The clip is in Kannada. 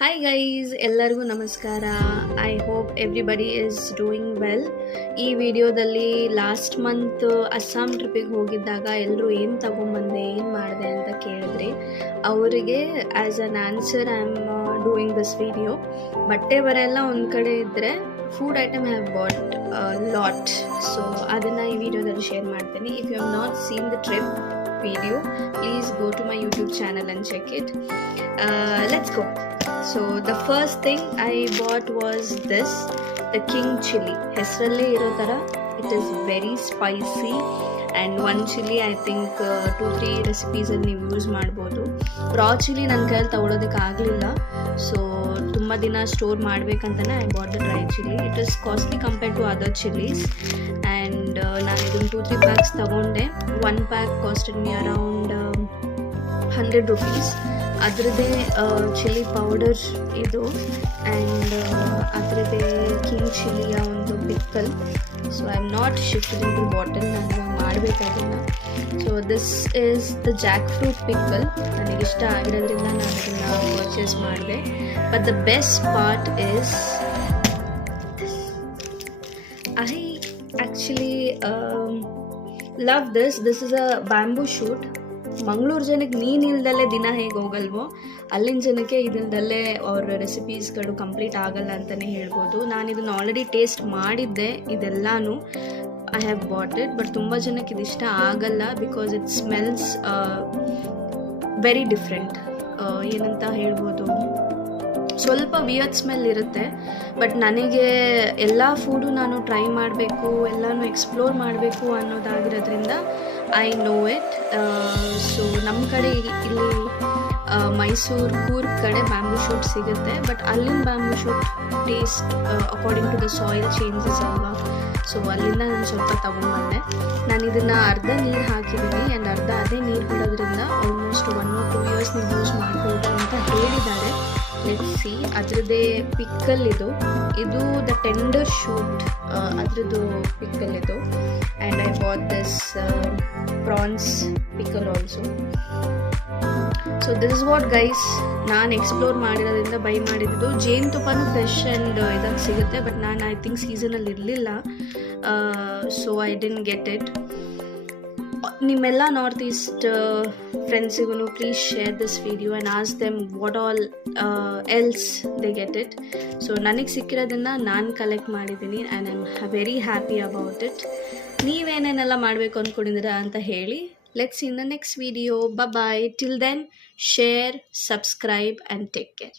ಹಾಯ್ ಗೈಸ್, ಎಲ್ಲರಿಗೂ ನಮಸ್ಕಾರ. I hope everybody is doing well. ಈ ವಿಡಿಯೋದಲ್ಲಿ ಲಾಸ್ಟ್ ಮಂತ್ ಅಸ್ಸಾಂ ಟ್ರಿಪ್ಪಿಗೆ ಹೋಗಿದ್ದಾಗ ಎಲ್ಲರೂ ಏನು ತಗೊಂಬಂದೆ, ಏನು ಮಾಡಿದೆ ಅಂತ ಕೇಳಿದ್ರಿ. ಅವರಿಗೆ as an answer I am doing this video. ಬಟ್ಟೆ ಬರೆಲ್ಲ ಒಂದು ಕಡೆ ಇದ್ದರೆ food item have bought lot. So ಅದನ್ನು ಈ ವಿಡಿಯೋದಲ್ಲಿ ಶೇರ್ ಮಾಡ್ತೀನಿ. If you have not seen the trip video, please go to my YouTube channel and check it. Let's go. So the first thing I bought was this, the king chili. ಹೆಸರಲ್ಲೇ ಇರೋ ಥರ it is very spicy and one chili I think 2-3 ರೆಸಿಪೀಸಲ್ಲಿ ನೀವು ಯೂಸ್ ಮಾಡ್ಬೋದು. ರಾ ಚಿಲ್ಲಿ ನನ್ನ ಕೈಯಲ್ಲಿ ತಗೊಳೋದಕ್ಕೆ ಆಗಲಿಲ್ಲ, ಸೊ ತುಂಬ ದಿನ ಸ್ಟೋರ್ ಮಾಡಬೇಕಂತಲೇ I bought the dry chilli. It is costly compared to other chillies and ನಾನು ಇದನ್ನು 2-3 ಪ್ಯಾಕ್ಸ್ ತಗೊಂಡೆ. 1 pack costed me around 100 rupees. ಅದರದ್ದೇ ಚಿಲ್ಲಿ ಪೌಡರ್ ಇದು ಆ್ಯಂಡ್ ಅದರದ್ದೇ ಕಿಂಗ್ ಚಿಲ್ಲಿಯ ಒಂದು pickle. So I am not shifted into bottle, ನಾನು ಮಾಡಬೇಕಾಗಿಲ್ಲ. So this is the jackfruit pickle. ನನಗಿಷ್ಟ ಆಗಿರೋದ್ರಿಂದ ನಾನು ಅದನ್ನು ಪರ್ಚೇಸ್ ಮಾಡಿದೆ. But the best part is I actually love this. This is a bamboo shoot. Mangaluru ಜನಕ್ಕೆ ನೀನು ಇಲ್ದಲ್ಲೇ ದಿನ ಹೇಗೆ ಹೋಗಲ್ವೋ, ಅಲ್ಲಿನ ಜನಕ್ಕೆ ಇದಿಲ್ದಲ್ಲೇ ಅವ್ರ ರೆಸಿಪೀಸ್ಗಳು ಕಂಪ್ಲೀಟ್ ಆಗಲ್ಲ ಅಂತಲೇ ಹೇಳ್ಬೋದು. ನಾನು ಇದನ್ನು ಆಲ್ರೆಡಿ ಟೇಸ್ಟ್ ಮಾಡಿದ್ದೆ ಇದೆಲ್ಲನೂ. I have bought it. But ತುಂಬ ಜನಕ್ಕೆ ಇದಿಷ್ಟ ಆಗಲ್ಲ because it smells very different. ಏನಂತ ಹೇಳ್ಬೋದು, ಸ್ವಲ್ಪ ವಿಯರ್ಡ್ ಸ್ಮೆಲ್ ಇರುತ್ತೆ. ಬಟ್ ನನಗೆ ಎಲ್ಲ ಫುಡು ನಾನು ಟ್ರೈ ಮಾಡಬೇಕು, ಎಲ್ಲನೂ ಎಕ್ಸ್ಪ್ಲೋರ್ ಮಾಡಬೇಕು ಅನ್ನೋದಾಗಿರೋದ್ರಿಂದ ಐ ನೋ ಇಟ್. ಸೊ ನಮ್ಮ ಕಡೆ ಇಲ್ಲಿ ಮೈಸೂರು, ಕೂರ್ಗ್ ಕಡೆ ಬ್ಯಾಂಬೂ ಶೂಟ್ ಸಿಗುತ್ತೆ. ಬಟ್ ಅಲ್ಲಿನ bamboo shoot taste according to the soil changes ಅಲ್ವಾ. ಸೊ ಅಲ್ಲಿಂದ ನಾನು ಸ್ವಲ್ಪ ತೊಗೊಂಡ್ಬಂದೆ. ನಾನು ಇದನ್ನು ಅರ್ಧ ನೀರು ಹಾಕಿದ್ದೀನಿ ಆ್ಯಂಡ್ ಅರ್ಧ ಅದೇ ನೀರು ಬಿಡೋದ್ರಿಂದ ಆಲ್ಮೋಸ್ಟ್ 1 or 2 years ನೀವು ಯೂಸ್ ಮಾಡ್ಬೋದು ಅಂತ ಹೇಳಿದ್ದಾರೆ. Let's see. ಅದರದ್ದೇ ಪಿಕ್ಕಲ್ ಇದು ದ ಟೆಂಡರ್ ಶೂಟ್, ಅದರದ್ದು ಪಿಕ್ಕಲ್ ಇದು. And I bought this prawns pickle also. So this is what guys ನಾನು ಎಕ್ಸ್ಪ್ಲೋರ್ ಮಾಡಿರೋದ್ರಿಂದ ಬೈ ಮಾಡಿದ್ದು. ಜೇನುತುಪ್ಪನೂ ಫ್ರೆಶ್ ಆ್ಯಂಡ್ ಇದಾಗಿ ಸಿಗುತ್ತೆ, ಬಟ್ ನಾನು ಐ ಥಿಂಕ್ ಸೀಸನಲ್ಲಿ ಇರಲಿಲ್ಲ, so I didn't get it. ನಿಮ್ಮೆಲ್ಲ ನಾರ್ತ್ ಈಸ್ಟ್ ಫ್ರೆಂಡ್ಸಿಗೂ please share this video and ask them what all else they get it. So ನನಗೆ ಸಿಕ್ಕಿರೋದನ್ನು ನಾನು ಕಲೆಕ್ಟ್ ಮಾಡಿದ್ದೀನಿ and I am very happy about it. ನೀವೇನೇನೆಲ್ಲ ಮಾಡಬೇಕು ಅಂದ್ಕೊಂಡಿದ್ದೀರಾ ಅಂತ ಹೇಳಿ. Let's see in the next video. Bye. Till then, share, subscribe and take care.